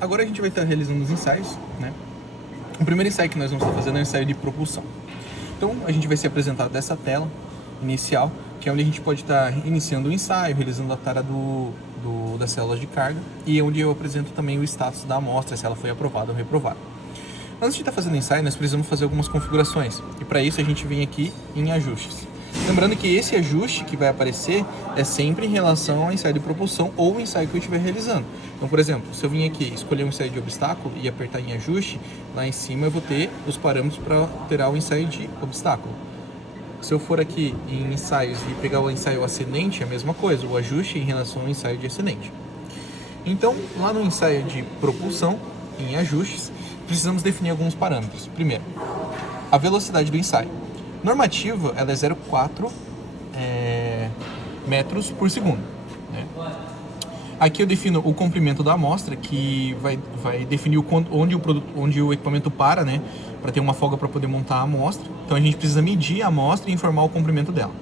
Agora a gente vai estar realizando os ensaios, né? O primeiro ensaio que nós vamos estar fazendo é o ensaio de propulsão. Então a gente vai ser apresentado dessa tela inicial, que é onde a gente pode estar iniciando o ensaio, realizando a tara das células de carga e onde eu apresento também o status da amostra, se ela foi aprovada ou reprovada. Antes de estar fazendo o ensaio, nós precisamos fazer algumas configurações e para isso a gente vem aqui em ajustes. Lembrando que esse ajuste que vai aparecer é sempre em relação ao ensaio de propulsão ou o ensaio que eu estiver realizando. Então, por exemplo, se eu vim aqui escolher um ensaio de obstáculo e apertar em ajuste, lá em cima eu vou ter os parâmetros para alterar o ensaio de obstáculo. Se eu for aqui em ensaios e pegar o ensaio ascendente, é a mesma coisa, o ajuste em relação ao ensaio de ascendente. Então, lá no ensaio de propulsão, em ajustes, precisamos definir alguns parâmetros. Primeiro, a velocidade do ensaio. Normativa, ela é 0,4 metros por segundo, né? Aqui eu defino o comprimento da amostra, que vai definir onde o equipamento para, né? Para ter uma folga para poder montar a amostra. Então a gente precisa medir a amostra e informar o comprimento dela.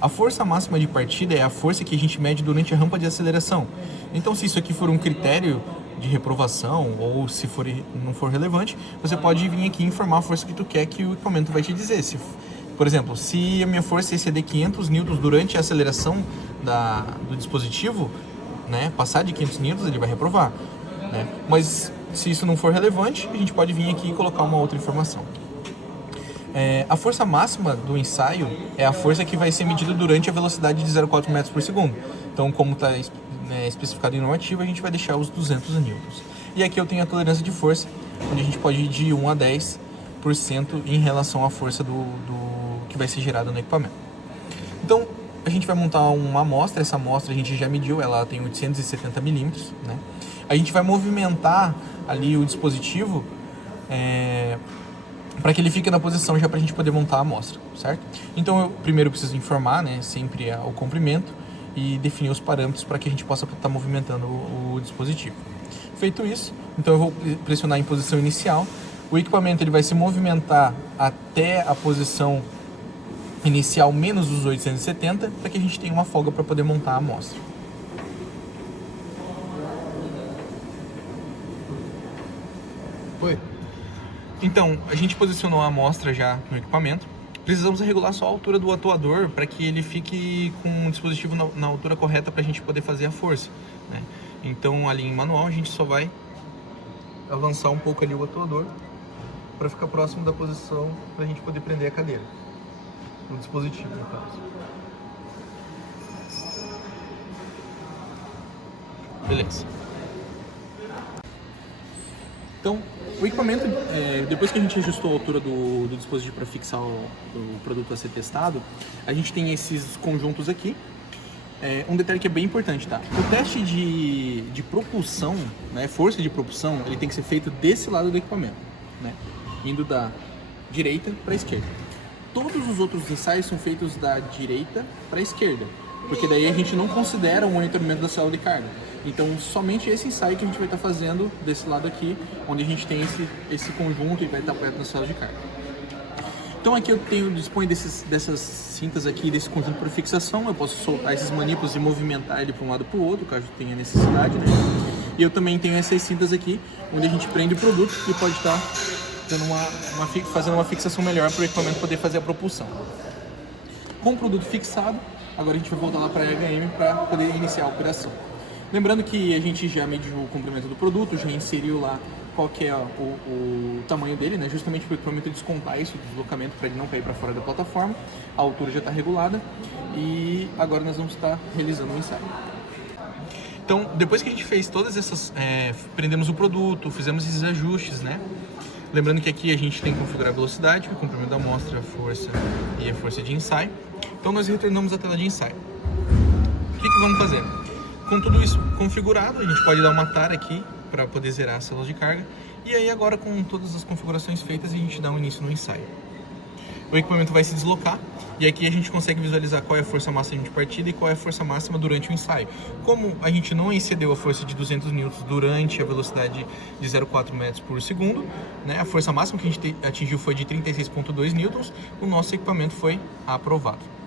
A força máxima de partida é a força que a gente mede durante a rampa de aceleração. Então, se isso aqui for um critério de reprovação ou se não for relevante, você pode vir aqui e informar a força que tu quer que o equipamento vai te dizer. Por exemplo, se a minha força exceder 500 newtons durante a aceleração do dispositivo, né, passar de 500 newtons, ele vai reprovar, né? Mas se isso não for relevante, a gente pode vir aqui e colocar uma outra informação. A força máxima do ensaio é a força que vai ser medida durante a velocidade de 0,4 metros por segundo. Então, como está especificado em normativa, a gente vai deixar os 200 newtons. E aqui eu tenho a tolerância de força, onde a gente pode ir de 1 a 10% em relação à força que vai ser gerada no equipamento. Então, a gente vai montar uma amostra. Essa amostra a gente já mediu, ela tem 870 milímetros, né? A gente vai movimentar ali o dispositivo para que ele fique na posição já para a gente poder montar a amostra, certo? Então, eu primeiro preciso informar, né, sempre o comprimento e definir os parâmetros para que a gente possa estar movimentando o dispositivo. Feito isso, então eu vou pressionar em posição inicial. O equipamento ele vai se movimentar até a posição inicial menos os 870 para que a gente tenha uma folga para poder montar a amostra. Foi. Então, a gente posicionou a amostra já no equipamento. Precisamos regular só a altura do atuador para que ele fique com o dispositivo na altura correta para a gente poder fazer a força, né? Então, ali em manual, a gente só vai avançar um pouco ali o atuador para ficar próximo da posição para a gente poder prender a cadeira no dispositivo, no caso. Beleza. Então, o equipamento, depois que a gente ajustou a altura do dispositivo para fixar o produto a ser testado, a gente tem esses conjuntos aqui. Um detalhe que é bem importante, tá? O teste de propulsão, né, força de propulsão, ele tem que ser feito desse lado do equipamento, né, indo da direita para a esquerda. Todos os outros ensaios são feitos da direita para a esquerda, porque daí a gente não considera o monitoramento da célula de carga. Então, somente esse ensaio que a gente vai estar fazendo desse lado aqui, onde a gente tem esse conjunto e vai estar perto da célula de carga. Então, aqui eu disponho dessas cintas aqui, desse conjunto para fixação. Eu posso soltar esses manípulos e movimentar ele para um lado para o outro, caso tenha necessidade, né? E eu também tenho essas cintas aqui, onde a gente prende o produto e pode estar fazendo uma fixação melhor para o equipamento poder fazer a propulsão. Com o produto fixado, agora a gente vai voltar lá para a EHM para poder iniciar a operação. Lembrando que a gente já mediu o comprimento do produto, já inseriu lá qual que é o tamanho dele, né? Justamente para o equipamento descontar isso, o deslocamento, para ele não cair para fora da plataforma. A altura já está regulada e agora nós vamos estar realizando o ensaio. Então, depois que a gente fez todas essas, prendemos o produto, fizemos esses ajustes, né? Lembrando que aqui a gente tem que configurar a velocidade, o comprimento da amostra, a força e a força de ensaio. Então nós retornamos à tela de ensaio. O que vamos fazer? Com tudo isso configurado, a gente pode dar uma tara aqui para poder zerar as células de carga. E aí agora, com todas as configurações feitas, a gente dá um início no ensaio. O equipamento vai se deslocar e aqui a gente consegue visualizar qual é a força máxima de partida e qual é a força máxima durante o ensaio. Como a gente não excedeu a força de 200 N durante a velocidade de 0,4 metros por segundo, né, a força máxima que a gente atingiu foi de 36,2 N, o nosso equipamento foi aprovado.